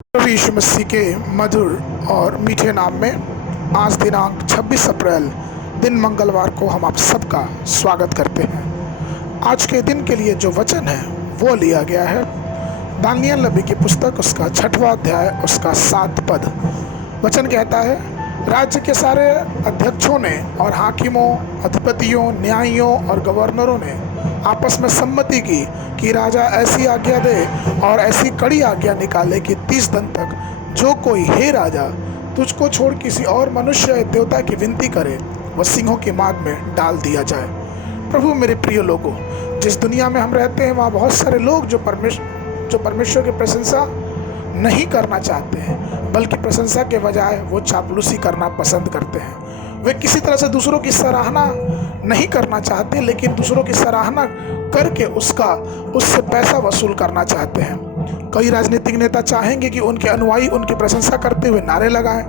प्रभु यीशु मसीह के मधुर और मीठे नाम में आज दिनांक 26 अप्रैल दिन मंगलवार को हम आप सबका स्वागत करते हैं। आज के दिन के लिए जो वचन है वो लिया गया है दानियल नबी की पुस्तक, उसका 6वां अध्याय, उसका 7 पद। वचन कहता है, राज्य के सारे अध्यक्षों ने और हाकिमों, अधिपतियों, न्यायियों और गवर्नरों ने आपस में सम्मति की कि राजा ऐसी आज्ञा दे और ऐसी कड़ी आज्ञा निकाले कि 30 दिन तक जो कोई हे राजा तुझको छोड़ किसी और मनुष्य या देवता की विनती करे वह सिंहों की माद में डाल दिया जाए। प्रभु मेरे प्रिय लोगों, जिस दुनिया में हम रहते हैं वहाँ बहुत सारे लोग जो परमेश्वर की प्रशंसा नहीं करना चाहते हैं, बल्कि प्रशंसा के बजाय वो चापलूसी करना पसंद करते हैं। वे किसी तरह से दूसरों की सराहना नहीं करना चाहते, लेकिन दूसरों की सराहना करके उससे पैसा वसूल करना चाहते हैं। कई राजनीतिक नेता चाहेंगे कि उनके अनुयायी उनकी प्रशंसा करते हुए नारे लगाएं,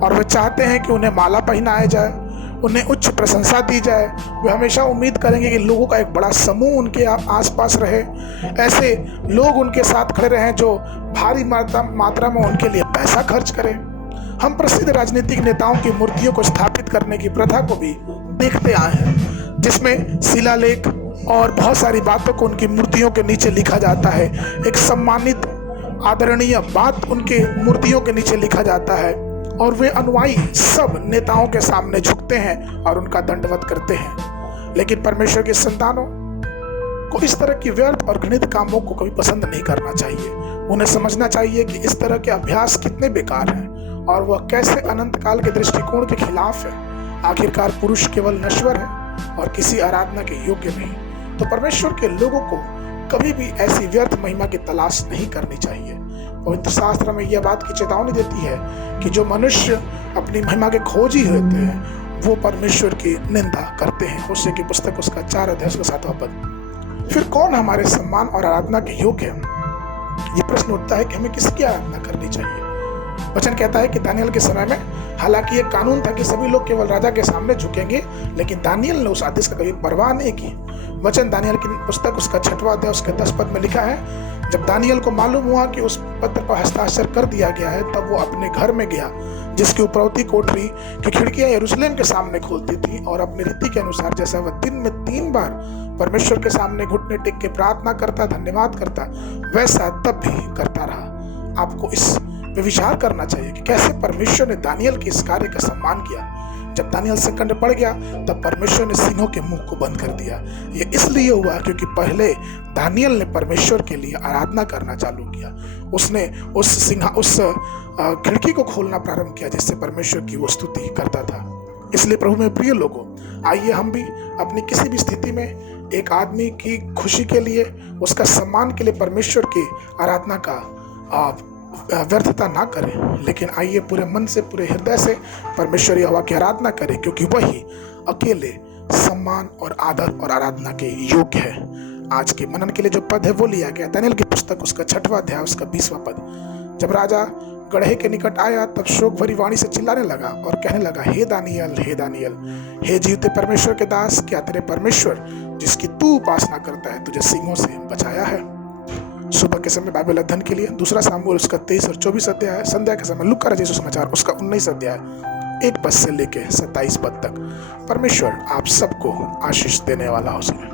और वे चाहते हैं कि उन्हें माला पहनाया जाए, उन्हें उच्च प्रशंसा दी जाए। वे हमेशा उम्मीद करेंगे कि लोगों का एक बड़ा समूह उनके आसपास रहे, ऐसे लोग उनके साथ खड़े रहें जो भारी मात्रा में उनके लिए पैसा खर्च करें। हम प्रसिद्ध राजनीतिक नेताओं की मूर्तियों को स्थापित करने की प्रथा को भी देखते आए हैं, जिसमें शिलालेख और बहुत सारी बातों को उनकी मूर्तियों के नीचे लिखा जाता है। एक सम्मानित आदरणीय बात उनके मूर्तियों के नीचे लिखा जाता है, और वे अनुयायी सब नेताओं के सामने झुकते हैं और उनका दंडवत करते हैं। लेकिन परमेश्वर की संतानों को इस तरह की व्यर्थ और घृणित कामों को कभी पसंद नहीं करना चाहिए। उन्हें समझना चाहिए कि इस तरह के अभ्यास कितने बेकार हैं और वह कैसे अनंत काल के दृष्टिकोण के खिलाफ है। आखिरकार पुरुष केवल नश्वर है और किसी आराधना के योग्य नहीं। तो परमेश्वर के लोगों को कभी भी ऐसी व्यर्थ महिमा की तलाश नहीं करनी चाहिए। पवित्र शास्त्र में यह बात की चेतावनी देती है कि जो मनुष्य अपनी महिमा के खोजी होते हैं वो परमेश्वर की निंदा करते हैं। होशे की पुस्तक, उसका 4 अध्याय, उसका 7वां पद। फिर कौन हमारे सम्मान और आराधना के योग्य है? ये प्रश्न उठता है कि हमें किसकी आराधना करनी चाहिए। वचन कहता है कि दानियल के समय में हालांकि एक कानून था कि सभी लोग केवल राजा के सामने झुकेंगे, लेकिन दानियल ने उस आदेश का कभी परवाह नहीं की। वचन दानियल की पुस्तक, उसका 6वां अध्याय, उसके 10 पद में लिखा है, जब दानियल को मालूम हुआ कि उस पत्र पर हस्ताक्षर कर दिया गया है, तब वो अपने घर में गया, जिसकी उपरौती कोठरी की खिड़कियां यरूशलेम के सामने खोलती थी, और अपनी रीति के अनुसार जैसा वह दिन में 3 बार परमेश्वर के सामने घुटने टेक के प्रार्थना करता, धन्यवाद करता, वैसा तब भी करता रहा। आपको इस पे विचार करना चाहिए कि कैसे परमेश्वर ने दानियल के इस कार्य का सम्मान किया। जब दानियल संकट पड़ गया तब परमेश्वर ने सिंहों के मुंह को बंद कर दिया। ये इसलिए हुआ क्योंकि पहले दानियल ने परमेश्वर के लिए आराधना करना चालू किया। उसने उस खिड़की को खोलना प्रारंभ किया जिससे परमेश्वर की वो स्तुति करता था। इसलिए प्रभु में प्रिय लोगों, आइए हम भी अपनी किसी भी स्थिति में एक आदमी की खुशी के लिए, उसका सम्मान के लिए परमेश्वर की आराधना का व्यर्थता ना करें, लेकिन आइए पूरे मन से, पूरे हृदय से परमेश्वर यहोवा की आराधना करें, क्योंकि वही अकेले सम्मान और आदर और आराधना के योग्य है। आज के मनन के लिए जो पद है वो लिया गया दानियल की पुस्तक, उसका 6वां अध्याय, उसका 20वां पद। जब राजा गड्ढे के निकट आया तब शोक भरी वाणी से चिल्लाने लगा और कहने लगा, हे दानियल, हे दानियल, हे जीवते परमेश्वर के दास, क्या तेरे परमेश्वर जिसकी तू उपासना करता है तुझे सिंहों से बचाया है? सुबह के समय बाइबल अध्ययन के लिए 2 सामुएल, उसका 23 और 24 अध्याय है। संध्या के समय लूका रचित सुसमाचार, उसका 19 अध्याय, 1 पद से लेके 27 पद तक। परमेश्वर आप सबको आशीष देने वाला हो सके।